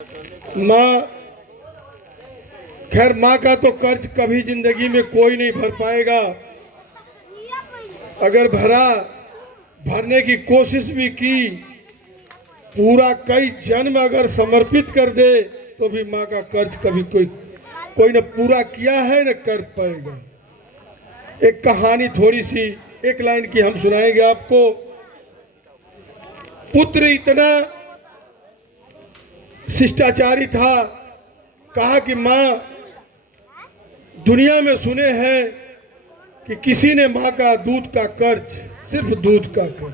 माँ, खैर माँ का तो कर्ज कभी जिंदगी में कोई नहीं भर पाएगा। अगर भरने की कोशिश भी की, पूरा कई जन्म अगर समर्पित कर दे तो भी माँ का कर्ज कभी कोई न पूरा किया है न कर पाएगा। एक कहानी थोड़ी सी एक लाइन की हम सुनाएंगे आपको। पुत्र इतना शिष्टाचारी था, कहा कि माँ, दुनिया में सुने हैं कि किसी ने माँ का दूध का कर्ज, सिर्फ दूध का कर्ज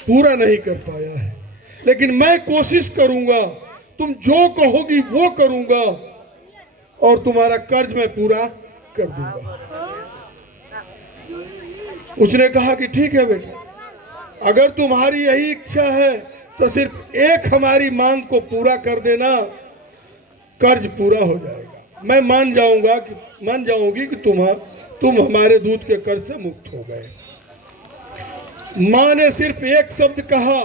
पूरा नहीं कर पाया है, लेकिन मैं कोशिश करूंगा, तुम जो कहोगी वो करूंगा और तुम्हारा कर्ज मैं पूरा कर दूंगा। उसने कहा कि ठीक है बेटा, अगर तुम्हारी यही इच्छा है तो सिर्फ एक हमारी मांग को पूरा कर देना, कर्ज पूरा हो जाएगा। मैं मान जाऊंगी कि तुम हमारे दूध के कर्ज से मुक्त हो गए। मां ने सिर्फ एक शब्द कहा,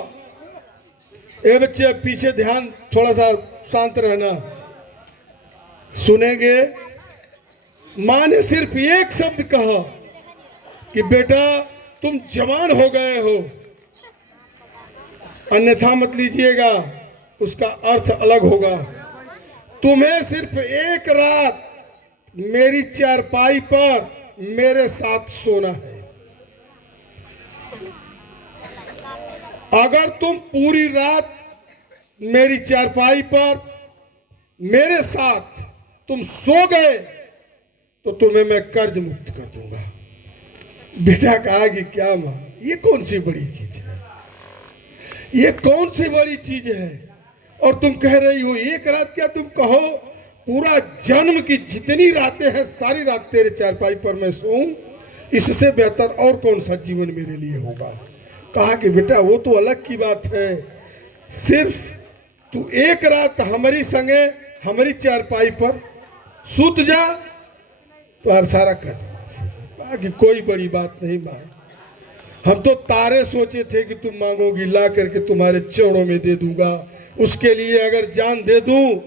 ए बच्चे पीछे ध्यान, थोड़ा सा शांत रहना, सुनेंगे। मां ने सिर्फ एक शब्द कहा कि बेटा तुम जवान हो गए हो, अन्यथा मत लीजिएगा, उसका अर्थ अलग होगा। तुम्हें सिर्फ एक रात मेरी चारपाई पर मेरे साथ सोना है। अगर तुम पूरी रात मेरी चारपाई पर मेरे साथ तुम सो गए तो तुम्हें मैं कर्ज मुक्त कर दूंगा। बेटा कहा कि क्या मां, ये कौन सी बड़ी चीज है, ये कौन सी बड़ी चीज है, और तुम कह रही हो एक रात, क्या तुम कहो पूरा जन्म की जितनी रातें हैं सारी रात तेरे चारपाई पर मैं सोऊं, इससे बेहतर और कौन सा जीवन मेरे लिए होगा। कहा कि बेटा वो तो अलग की बात है, सिर्फ तू एक रात हमारी संगे हमारी चारपाई पर सूत जा तो हर सारा कर। कहा कि कोई बड़ी बात नहीं मां, हम तो तारे सोचे थे कि तुम मांगोगी, ला करके तुम्हारे चरणों में दे दूंगा, उसके लिए अगर जान दे दूं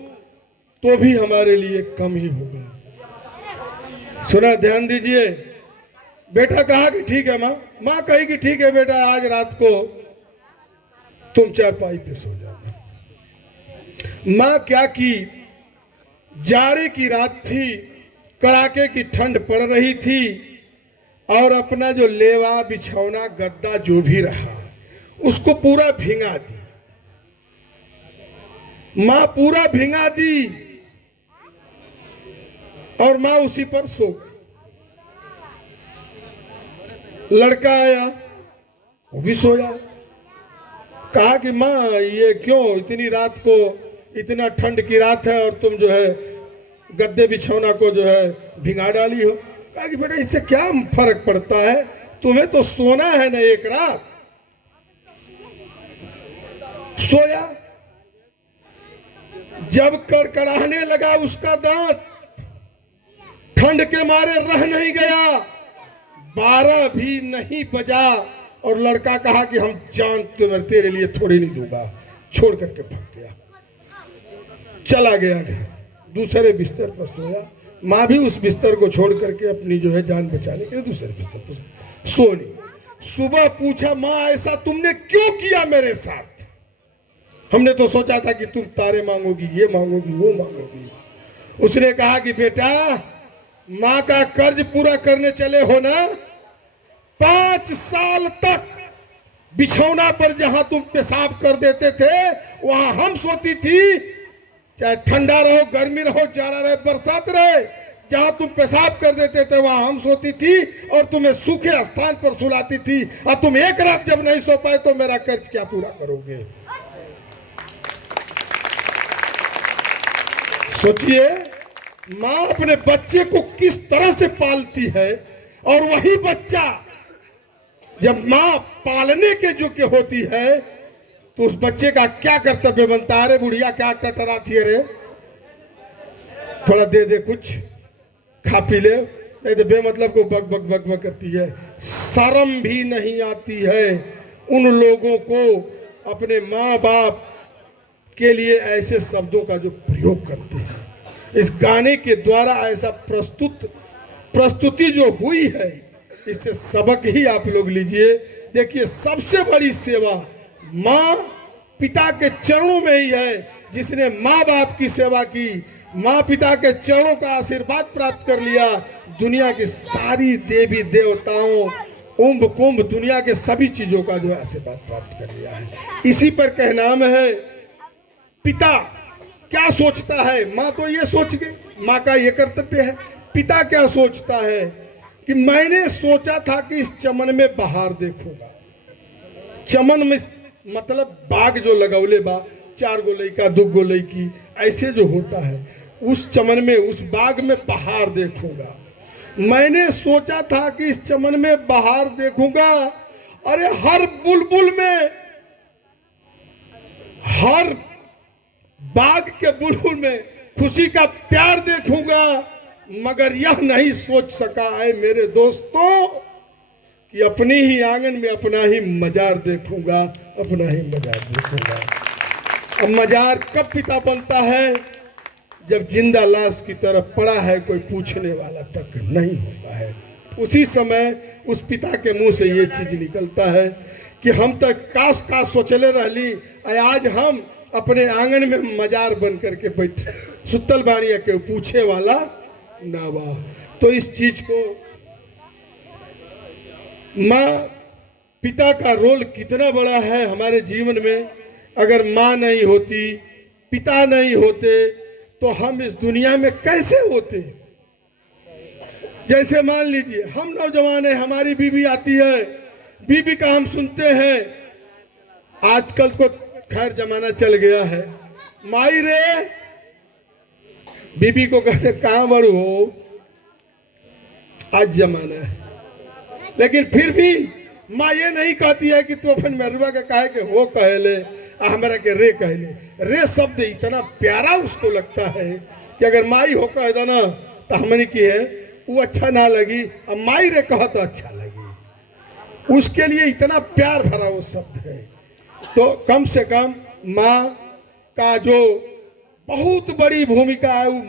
तो भी हमारे लिए कम ही होगा। सुना, ध्यान दीजिए। बेटा कहा कि ठीक है माँ। माँ कही कि ठीक है बेटा, आज रात को तुम चारपाई पे सो जाना। माँ क्या की, जाड़े की रात थी, कड़ाके की ठंड पड़ रही थी, और अपना जो लेवा बिछौना गद्दा जो भी रहा उसको पूरा भिंगा दी। मां पूरा भिंगा दी और मां उसी पर सो गई। लड़का आया, वो भी सोया। कहा कि मां ये क्यों, इतनी रात को, इतना ठंड की रात है और तुम जो है गद्दे बिछौना को जो है भिंगा डाली हो। कहा कि बेटा इससे क्या फर्क पड़ता है, तुम्हें तो सोना है ना एक रात। सोया। जब कड़कड़ाने लगा उसका दांत, ठंड के मारे रह नहीं गया, 12 भी नहीं बजा और लड़का कहा कि हम जान तेरे लिए थोड़ी नहीं दूंगा, छोड़ करके भाग गया, चला गया घर, दूसरे बिस्तर पर सोया। माँ भी उस बिस्तर को छोड़ करके अपनी जो है जान बचाने के लिए दूसरे बिस्तर पर सोनी। सुबह पूछा, माँ ऐसा तुमने क्यों किया मेरे साथ? हमने तो सोचा था कि तुम तारे मांगोगी, ये मांगोगी, वो मांगोगी। उसने कहा कि बेटा, माँ का कर्ज पूरा करने चले हो ना, 5 साल तक बिछौना पर जहां तुम पेशाब कर देते थे वहां हम सोती थी, चाहे ठंडा रहो, गर्मी रहो, जाड़ा रहे, बरसात रहे, जहां तुम पेशाब कर देते थे वहां हम सोती थी और तुम्हें सूखे स्थान पर सुलाती थी, और तुम एक रात जब नहीं सो पाए तो मेरा कर्ज क्या पूरा करोगे? सोचिए, मां अपने बच्चे को किस तरह से पालती है, और वही बच्चा जब मां पालने के योग्य होती है तो उस बच्चे का क्या कर्तव्य बनता है? अरे बुढ़िया क्या टटराती है रे, थोड़ा दे दे, कुछ खा पी ले, नहीं तो बेमतलब को बक बक बक बक करती है। शर्म भी नहीं आती है उन लोगों को अपने माँ बाप के लिए ऐसे शब्दों का जो प्रयोग करते हैं। इस गाने के द्वारा ऐसा प्रस्तुति जो हुई है, इससे सबक ही आप लोग लीजिए। देखिए, सबसे बड़ी सेवा माँ पिता के चरणों में ही है। जिसने माँ बाप की सेवा की, माँ पिता के चरणों का आशीर्वाद प्राप्त कर लिया, दुनिया की सारी देवी देवताओं, उम्ब कुंभ, दुनिया के सभी चीजों का जो है आशीर्वाद प्राप्त कर लिया है। इसी पर कहना में है, पिता क्या सोचता है, माँ तो ये सोच गई, माँ का ये कर्तव्य है। पिता क्या सोचता है कि मैंने सोचा था कि इस चमन में बहार देखूंगा। चमन में मतलब बाग जो लगौले बा, 4 गो लड़का 2 गो लड़की, ऐसे जो होता है, उस चमन में, उस बाग में बहार देखूंगा। मैंने सोचा था कि इस चमन में बहार देखूंगा। अरे हर बुलबुल में, हर बाग के बुलबुल में खुशी का प्यार देखूंगा। मगर यह नहीं सोच सका है मेरे दोस्तों कि अपनी ही आंगन में अपना ही मजार देखूंगा, अपना ही मजार देखूंगा। अब मजार कब पिता बनता है? जब जिंदा लाश की तरफ पड़ा है, कोई पूछने वाला तक नहीं होता है। उसी समय उस पिता के मुंह से ये चीज निकलता है कि हम तक काश सोचले रहली, आज हम अपने आंगन में मजार बन करके बैठे, सुतल बाड़िया के पूछे वाला ना बा। तो इस चीज को, माँ पिता का रोल कितना बड़ा है हमारे जीवन में। अगर माँ नहीं होती, पिता नहीं होते, तो हम इस दुनिया में कैसे होते? जैसे मान लीजिए हम नौजवान हैं, हमारी बीवी आती है, बीवी का हम सुनते हैं। आजकल को खैर जमाना चल गया है, माई रे, बीबी को कहते कहाँ बड़ू हो, आज जमाना है। लेकिन फिर भी माँ ये नहीं कहती है कि तू अपन मरुआ के कहे के हो कहले, हमारा के रे कहले। रे शब्द इतना प्यारा उसको लगता है कि अगर माई हो कह देना तो हमने की है वो अच्छा ना लगी, अब माई रे कहा तो अच्छा लगी। उसके लिए इतना प्यार भरा वो शब्द है। तो कम से कम माँ का जो बहुत बड़ी भूमिका है, वो